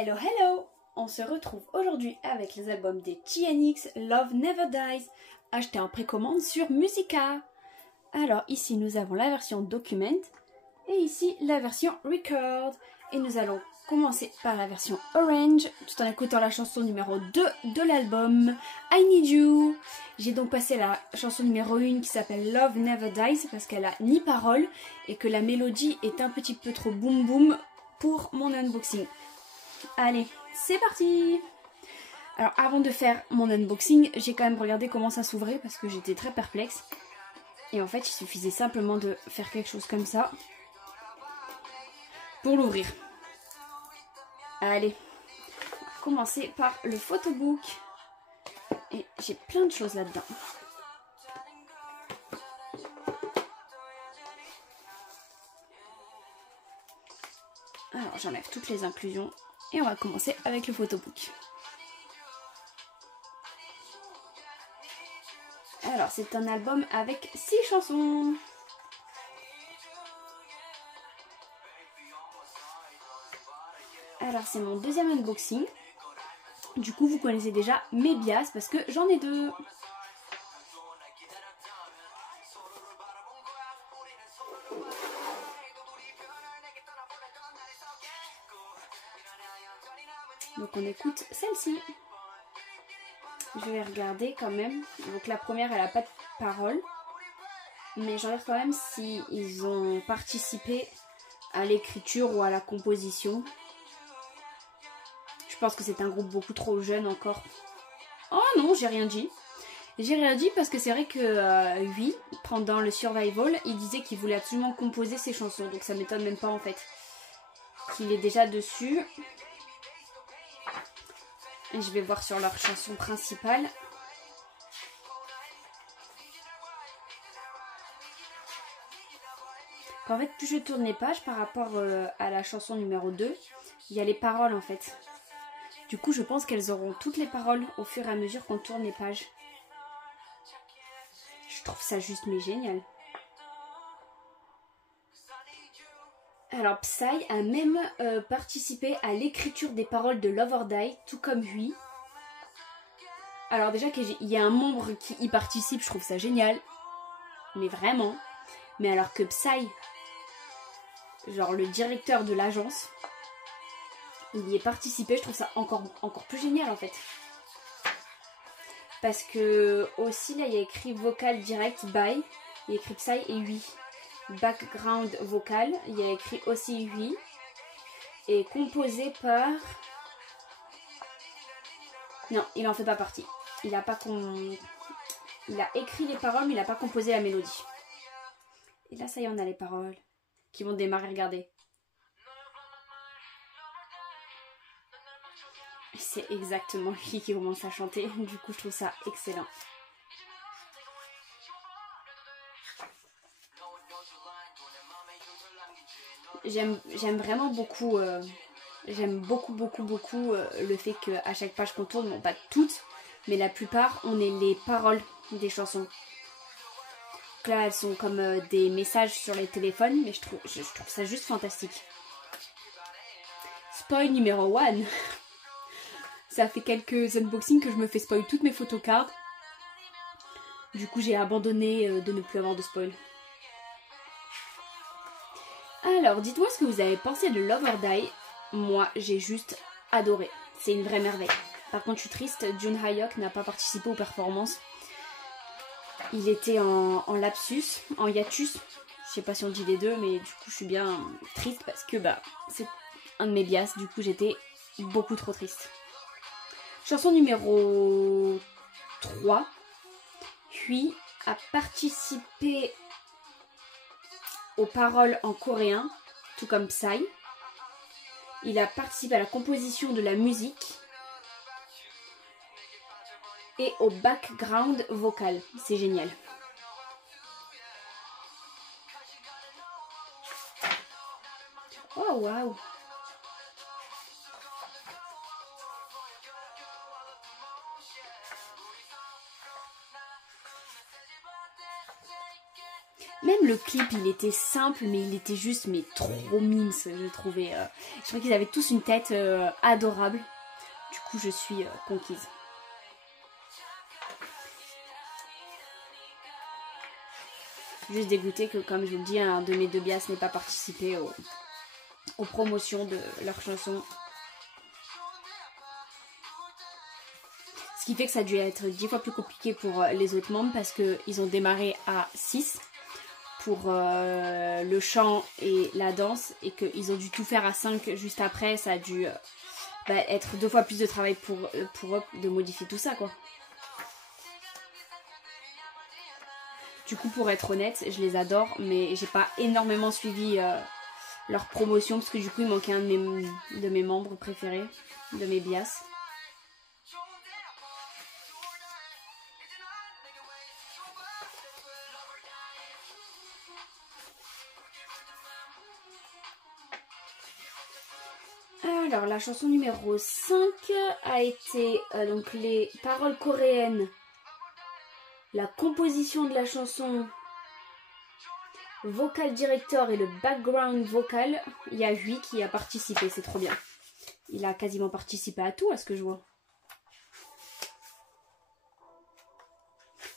Hello hello. On se retrouve aujourd'hui avec les albums des TNX Love Never Dies, achetés en précommande sur Musica. Alors ici nous avons la version Document et ici la version Record. Et nous allons commencer par la version Orange, tout en écoutant la chanson numéro 2 de l'album, I Need You. J'ai donc passé la chanson numéro 1 qui s'appelle Love Never Dies parce qu'elle a ni parole et que la mélodie est un petit peu trop boum boum pour mon unboxing. Allez, c'est parti! Alors avant de faire mon unboxing, j'ai quand même regardé comment ça s'ouvrait parce que j'étais très perplexe. Et en fait, il suffisait simplement de faire quelque chose comme ça pour l'ouvrir. Allez, on va commencer par le photobook. Et j'ai plein de choses là-dedans. Alors j'enlève toutes les inclusions et on va commencer avec le photobook. Alors c'est un album avec 6 chansons. Alors c'est mon deuxième unboxing. Du coup vous connaissez déjà mes bias parce que j'en ai 2. Donc on écoute celle-ci. Je vais regarder quand même. Donc la première elle n'a pas de parole. Mais je regarde quand même si ils ont participé à l'écriture ou à la composition. Je pense que c'est un groupe beaucoup trop jeune encore. Oh non, j'ai rien dit. J'ai rien dit parce que c'est vrai que lui, pendant le Survival, il disait qu'il voulait absolument composer ses chansons. Donc ça m'étonne même pas en fait qu'il est déjà dessus. Et je vais voir sur leur chanson principale. En fait, plus je tourne les pages par rapport à la chanson numéro 2, il y a les paroles en fait. Du coup, je pense qu'elles auront toutes les paroles au fur et à mesure qu'on tourne les pages. Je trouve ça juste mais génial. Alors Psy a même participé à l'écriture des paroles de Love or Die, tout comme lui. Alors déjà qu'il y a un membre qui y participe, je trouve ça génial. Mais vraiment. Mais alors que Psy, genre le directeur de l'agence, il y est participé, je trouve ça encore plus génial en fait. Parce que aussi là il y a écrit vocal direct by, il y a écrit Psy et lui. Background vocal, il y a écrit aussi lui. Et composé par... Non, il en fait pas partie. Il a écrit les paroles mais il n'a pas composé la mélodie. Et là ça y est, on a les paroles qui vont démarrer, regardez. C'est exactement lui qui commence à chanter, du coup je trouve ça excellent. J'aime vraiment beaucoup, j'aime beaucoup le fait qu'à chaque page qu'on tourne, bon pas toutes, mais la plupart, on ait les paroles des chansons. Donc là elles sont comme des messages sur les téléphones, mais je trouve ça juste fantastique. Spoil numéro 1. Ça fait quelques unboxings que je me fais spoil toutes mes photocards. Du coup j'ai abandonné de ne plus avoir de spoil. Alors dites-moi ce que vous avez pensé de Love or Die. Moi j'ai juste adoré. C'est une vraie merveille. Par contre je suis triste, Jun Hyuk n'a pas participé aux performances. Il était en lapsus, en hiatus. Je sais pas si on dit les deux, mais du coup je suis bien triste parce que c'est un de mes bias. Du coup j'étais beaucoup trop triste. Chanson numéro 3. Hui a participé aux paroles en coréen, tout comme Psy. Il a participé à la composition de la musique et au background vocal. C'est génial. Oh waouh! Même le clip il était simple mais il était juste mais trop mimes je trouvais. Je trouvais qu'ils avaient tous une tête adorable. Du coup je suis conquise. Juste dégoûtée que comme je vous le dis, un de mes deux bias n'ait pas participé aux promotions de leur chanson. Ce qui fait que ça a dû être 10 fois plus compliqué pour les autres membres parce qu'ils ont démarré à 6 pour le chant et la danse et qu'ils ont dû tout faire à 5 juste après. Ça a dû être 2 fois plus de travail pour eux de modifier tout ça quoi. Du coup pour être honnête, je les adore mais j'ai pas énormément suivi leur promotion parce que du coup il manquait un de mes membres préférés, de mes bias. Alors la chanson numéro 5 a été donc les paroles coréennes, la composition de la chanson, vocal director et le background vocal. Il y a Huy qui a participé, c'est trop bien. Il a quasiment participé à tout à ce que je vois.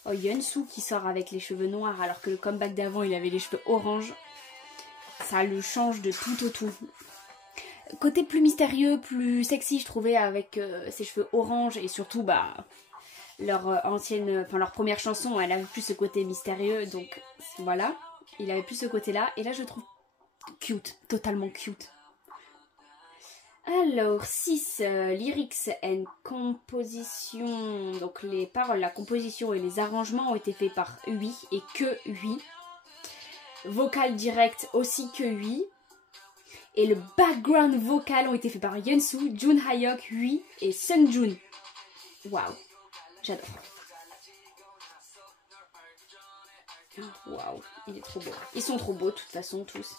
Oh, Yeonsu qui sort avec les cheveux noirs alors que le comeback d'avant il avait les cheveux orange. Ça le change de tout au tout. Côté plus mystérieux, plus sexy je trouvais avec ses cheveux orange et surtout leur leur première chanson elle avait plus ce côté mystérieux donc voilà, il avait plus ce côté là et là je le trouve cute, totalement cute. Alors 6 lyrics and composition, donc les paroles, la composition et les arrangements ont été faits par Huy et que Huy. Vocal direct aussi que Huy. Et le background vocal ont été faits par Yeonsu, Jun Ha-hyuk, Huy et Sungjun. Waouh, j'adore. Waouh, il est trop beau. Ils sont trop beaux de toute façon tous.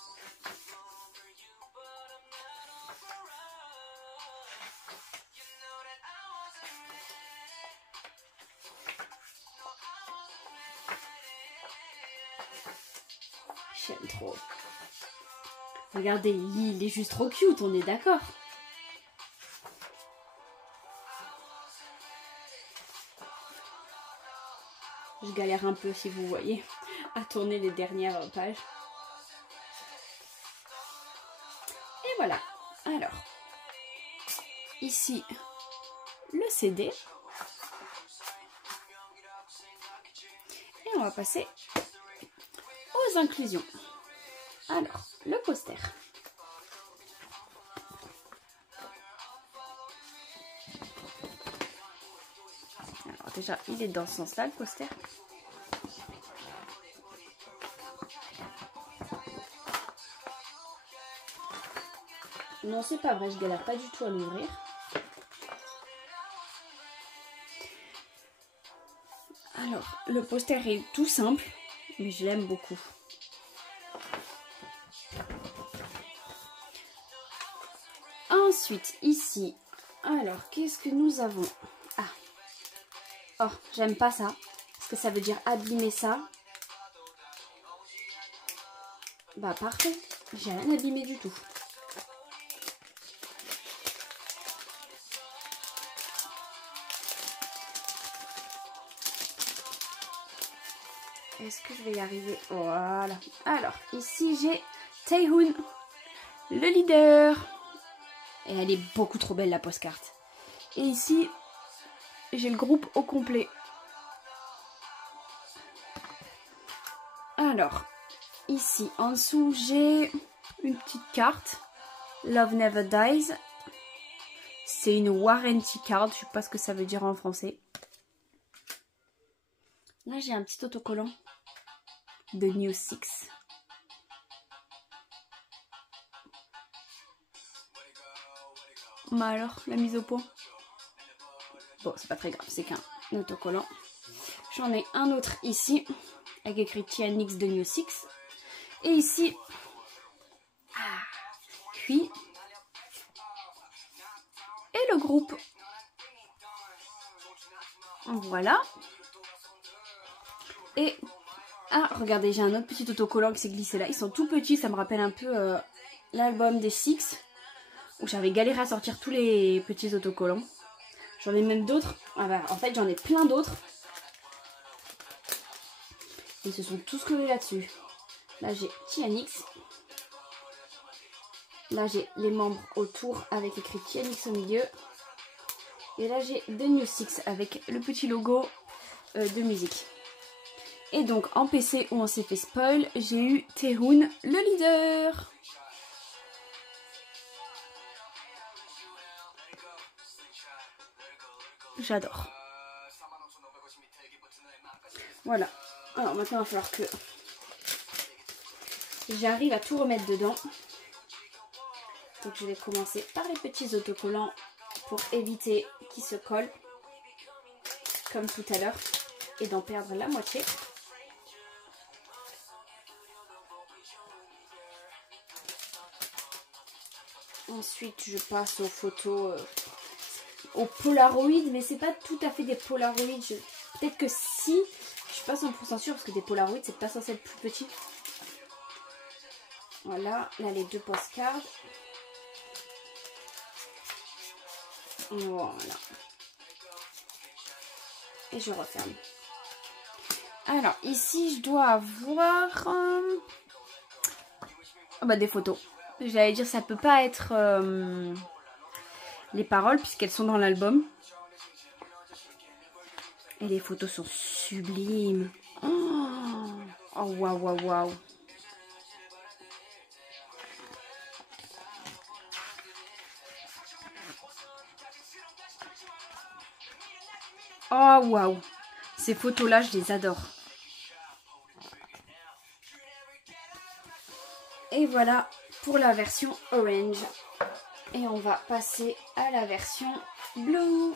J'aime trop. Regardez, il est juste trop cute, on est d'accord. Je galère un peu si vous voyez à tourner les dernières pages. Et voilà. Alors, ici, le CD. Et on va passer aux inclusions. Alors, le poster. Alors déjà, il est dans ce sens-là, le poster. Non, c'est pas vrai, je galère pas du tout à l'ouvrir. Alors, le poster est tout simple, mais je l'aime beaucoup. Ensuite, ici, alors, qu'est-ce que nous avons? Ah, oh, j'aime pas ça, parce que ça veut dire abîmer ça. Bah, parfait, j'ai rien abîmé du tout. Est-ce que je vais y arriver? Voilà. Alors, ici, j'ai Taehoon, le leader. Et elle est beaucoup trop belle, la postcard. Et ici, j'ai le groupe au complet. Alors, ici, en dessous, j'ai une petite carte. Love Never Dies. C'est une warranty card. Je ne sais pas ce que ça veut dire en français. Là, j'ai un petit autocollant de New Six. Mais alors, la mise au point. Bon, c'est pas très grave, c'est qu'un autocollant. J'en ai un autre ici, avec écrit TNX de New Six. Et ici, puis, et le groupe. Voilà. Et Ah, regardez, j'ai un autre petit autocollant qui s'est glissé là. Ils sont tout petits, ça me rappelle un peu l'album des Six, où j'avais galéré à sortir tous les petits autocollants. J'en ai même d'autres. Ah bah, en fait, j'en ai plein d'autres. Ils se sont tous collés là-dessus. Là, j'ai Tianix. Là, j'ai les membres autour avec écrit Tianix au milieu. Et là, j'ai The New Six avec le petit logo de musique. Et donc, en PC où on s'est fait spoil, j'ai eu Terun, le leader. J'adore. Voilà. Alors maintenant, il va falloir que j'arrive à tout remettre dedans. Donc je vais commencer par les petits autocollants pour éviter qu'ils se collent, comme tout à l'heure, et d'en perdre la moitié. Ensuite, je passe aux photos, aux Polaroid, mais c'est pas tout à fait des Polaroid. Peut-être que si, je suis pas 100% sûre parce que des Polaroid, c'est pas censé être plus petit. Voilà, là les deux postcards. Voilà. Et je referme. Alors, ici, je dois avoir des photos. J'allais dire, ça peut pas être les paroles puisqu'elles sont dans l'album. Et les photos sont sublimes. Oh, waouh, waouh, waouh. Oh, waouh. Ces photos-là, je les adore. Et voilà pour la version orange. Et on va passer à la version blue.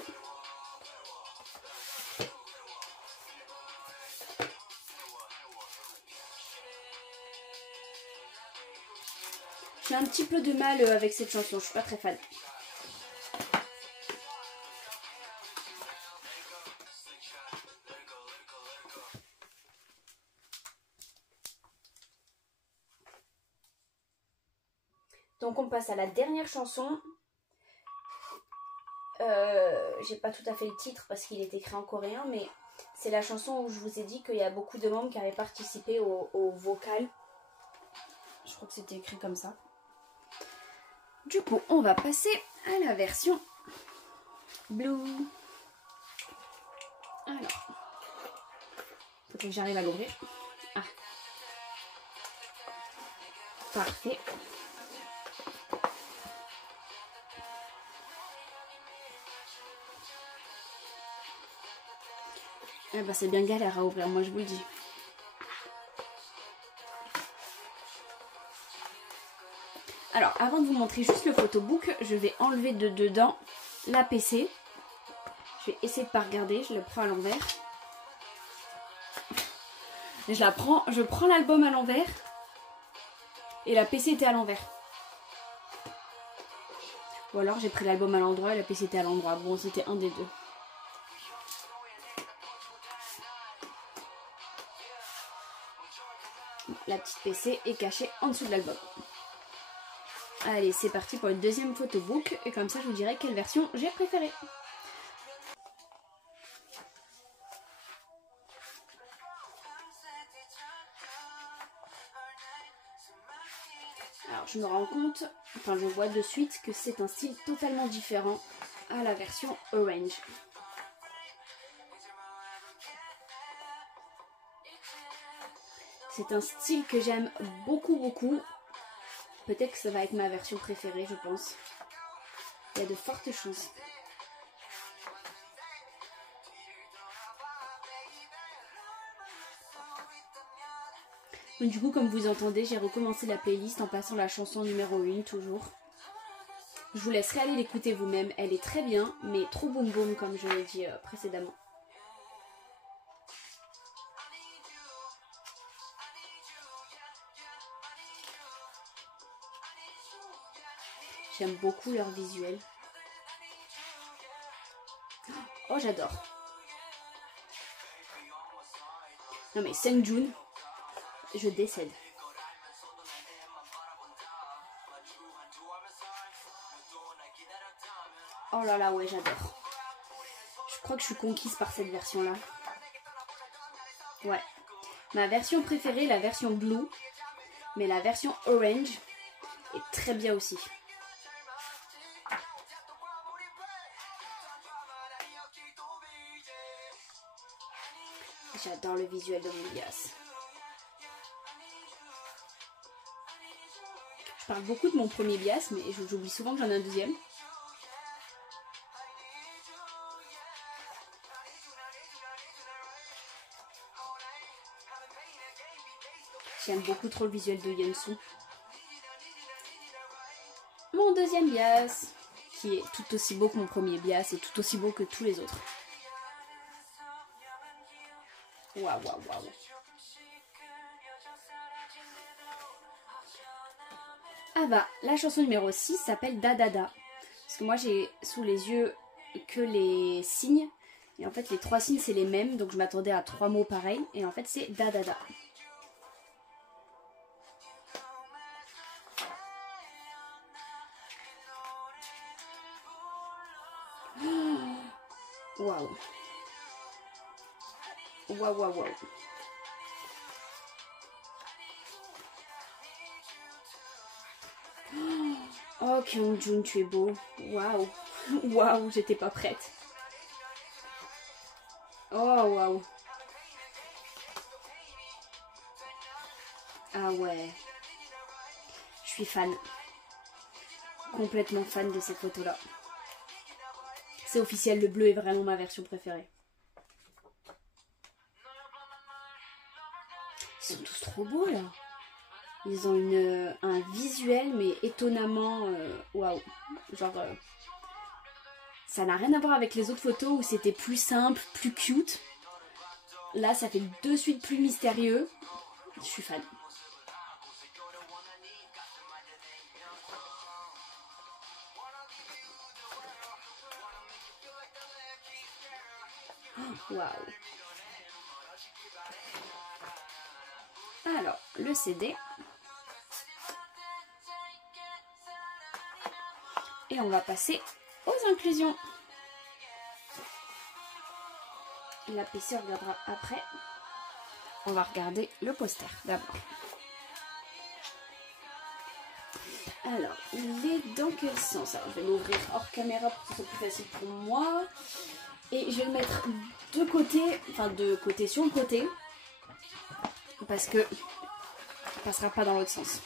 J'ai un petit peu de mal avec cette chanson, je suis pas très fan. Donc on passe à la dernière chanson. J'ai pas tout à fait le titre parce qu'il est écrit en coréen, mais c'est la chanson où je vous ai dit qu'il y a beaucoup de membres qui avaient participé au vocal. Je crois que c'était écrit comme ça. Du coup, on va passer à la version blue. Alors, faut que j'arrive à l'ouvrir. Ah, parfait. Eh ben, c'est bien galère à ouvrir, moi je vous le dis. Alors, avant de vous montrer juste le photobook, je vais enlever de dedans la PC. Je vais essayer de pas regarder, je le prends à l'envers. Je prends l'album à l'envers et la PC était à l'envers. Ou alors j'ai pris l'album à l'endroit et la PC était à l'endroit. Bon, c'était un des deux. La petite PC est cachée en dessous de l'album. Allez, c'est parti pour le deuxième photobook. Et comme ça, je vous dirai quelle version j'ai préférée. Alors, je me rends compte, enfin je vois de suite que c'est un style totalement différent à la version orange. C'est un style que j'aime beaucoup, beaucoup. Peut-être que ça va être ma version préférée, je pense. Il y a de fortes chances. Donc, du coup, comme vous entendez, j'ai recommencé la playlist en passant la chanson numéro 1 toujours. Je vous laisserai aller l'écouter vous-même. Elle est très bien, mais trop boum boum comme je l'ai dit précédemment. J'aime beaucoup leur visuel. Oh, j'adore. Non mais Seungjoon, je décède. Oh là là, ouais, j'adore. Je crois que je suis conquise par cette version-là. Ouais. Ma version préférée, la version Blue. Mais la version Orange est très bien aussi. J'adore le visuel de mon bias. Je parle beaucoup de mon premier bias, mais j'oublie souvent que j'en ai un deuxième. J'aime beaucoup trop le visuel de Yeonsu. Mon deuxième bias, qui est tout aussi beau que mon premier bias et tout aussi beau que tous les autres. Waouh, waouh, waouh. Ah bah, la chanson numéro 6 s'appelle Da Da Da. Parce que moi j'ai sous les yeux que les signes. Et en fait les 3 signes c'est les mêmes. Donc je m'attendais à 3 mots pareils. Et en fait c'est Da Da Da. Waouh. Waouh, waouh, waouh. Oh, Kyung-Jun, tu es beau. Waouh. Waouh, j'étais pas prête. Oh, waouh. Ah ouais. Je suis fan. Complètement fan de cette photo-là. C'est officiel, le bleu est vraiment ma version préférée. Ils sont tous trop beaux là. Ils ont un visuel mais étonnamment waouh. Genre ça n'a rien à voir avec les autres photos où c'était plus simple, plus cute. Là ça fait de suite plus mystérieux. Je suis fan. Waouh. Alors, le CD. Et on va passer aux inclusions. La PC regardera après. On va regarder le poster d'abord. Alors, il est dans quel sens? Alors, je vais l'ouvrir hors caméra pour que ce soit plus facile pour moi. Et je vais le mettre de côté, enfin de côté sur le côté. Parce que il passera pas dans l'autre sens.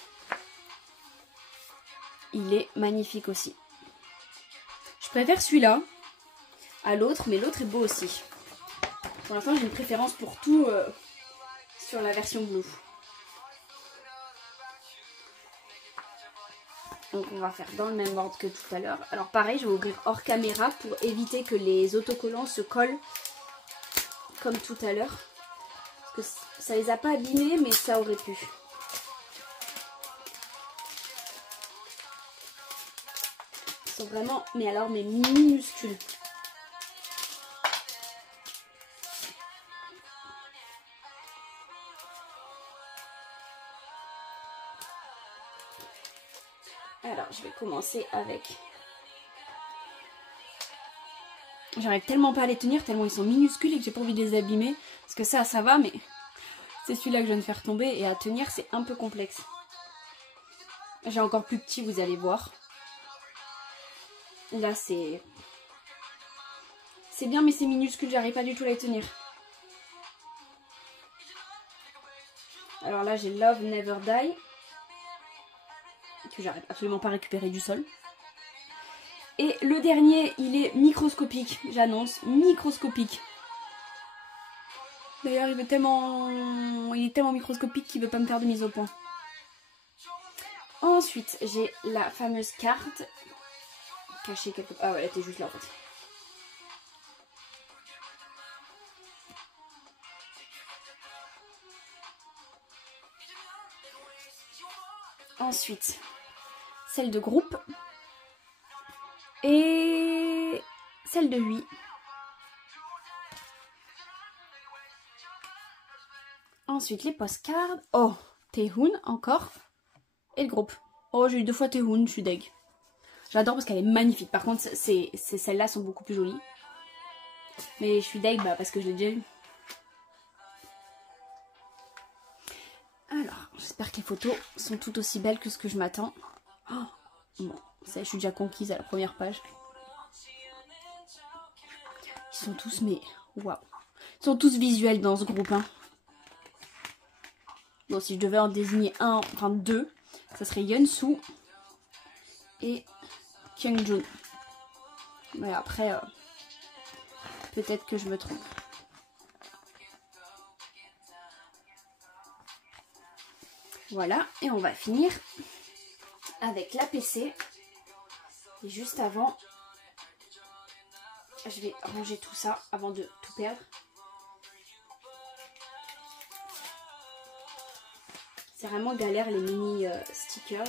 Il est magnifique aussi. Je préfère celui-là à l'autre, mais l'autre est beau aussi. Pour l'instant, j'ai une préférence pour tout sur la version bleue. Donc on va faire dans le même ordre que tout à l'heure. Alors pareil, je vais ouvrir hors caméra pour éviter que les autocollants se collent comme tout à l'heure. Parce que ça les a pas abîmés, mais ça aurait pu. Ils sont vraiment, mais alors, mais minuscules. Alors, je vais commencer avec... J'arrive tellement pas à les tenir, tellement ils sont minuscules et que j'ai pas envie de les abîmer. Parce que ça va, mais c'est celui-là que je viens de faire tomber. Et à tenir, c'est un peu complexe. J'ai encore plus petit, vous allez voir. Là, c'est... C'est bien, mais c'est minuscule, j'arrive pas du tout à les tenir. Alors là, j'ai Love Never Die. Que j'arrive absolument pas à récupérer du sol. Et le dernier, il est microscopique, j'annonce, microscopique. D'ailleurs, il est tellement microscopique qu'il veut pas me faire de mise au point. Ensuite, j'ai la fameuse carte cachée quelque part. Ah ouais, elle était juste là en fait. Ensuite, celle de groupe. Et celle de 8. Ensuite, les postcards. Oh, Taehoon encore. Et le groupe. Oh, j'ai eu 2 fois Taehoon, je suis deg. J'adore parce qu'elle est magnifique. Par contre, celles-là sont beaucoup plus jolies. Mais je suis deg parce que je l'ai déjà eu. Alors, j'espère que les photos sont toutes aussi belles que ce que je m'attends. Oh, bon, ça, je suis déjà conquise à la première page. Ils sont tous, mais waouh. Ils sont tous visuels dans ce groupe. Hein. Bon, si je devais en désigner deux, ça serait Yeonsu et Kyungjun. Mais après, peut-être que je me trompe. Voilà, et on va finir avec l'APC. Et juste avant, je vais ranger tout ça avant de tout perdre. C'est vraiment galère les mini stickers.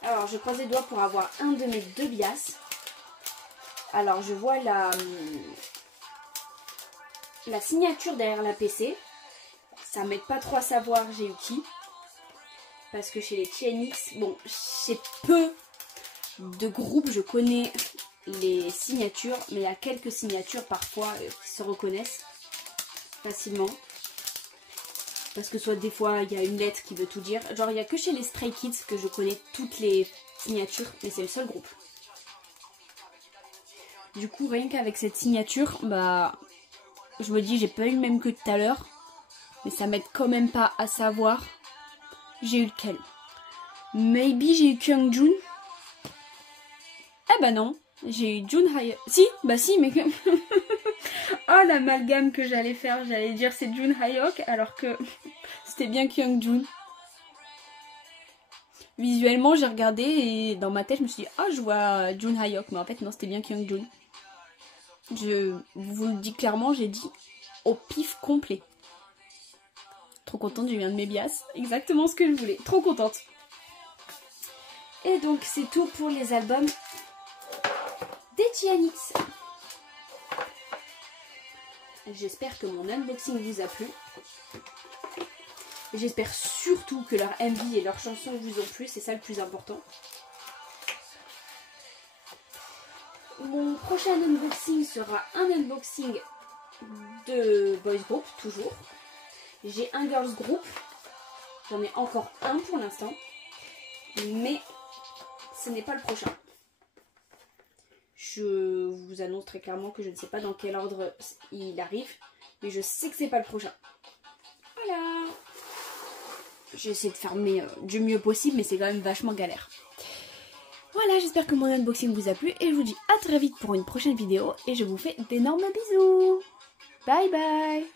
Alors, je croise les doigts pour avoir un de mes 2 bias. Alors, je vois la signature derrière la PC. Ça m'aide pas trop à savoir j'ai eu qui. Parce que chez les TNX, bon, j'ai peu de groupes, je connais les signatures. Mais il y a quelques signatures parfois qui se reconnaissent facilement. Parce que soit des fois il y a une lettre qui veut tout dire. Genre il n'y a que chez les Stray Kids que je connais toutes les signatures. Mais c'est le seul groupe. Du coup rien qu'avec cette signature, je me dis j'ai pas eu le même que tout à l'heure. Mais ça m'aide quand même pas à savoir j'ai eu lequel. Maybe j'ai eu Kyungjun. Eh non. J'ai eu Jun Hyuk. Si, si mais... Oh l'amalgame que j'allais faire, j'allais dire c'est Jun Hyuk alors que c'était bien Kyungjun. Visuellement j'ai regardé et dans ma tête je me suis dit je vois Jun Hyuk mais en fait non c'était bien Kyungjun. Je vous le dis clairement, j'ai dit au pif complet. Trop contente, j'ai eu un de mes bias, exactement ce que je voulais, trop contente. Et donc c'est tout pour les albums des TNX. J'espère que mon unboxing vous a plu. J'espère surtout que leur MV et leurs chansons vous ont plu, c'est ça le plus important. Mon prochain unboxing sera un unboxing de boys group, toujours. J'ai un girls group, j'en ai encore un pour l'instant, mais ce n'est pas le prochain. Je vous annonce très clairement que je ne sais pas dans quel ordre il arrive, mais je sais que c'est pas le prochain. Voilà. J'ai essayé de faire du mieux possible, mais c'est quand même vachement galère. Voilà, j'espère que mon unboxing vous a plu et je vous dis à très vite pour une prochaine vidéo et je vous fais d'énormes bisous. Bye bye.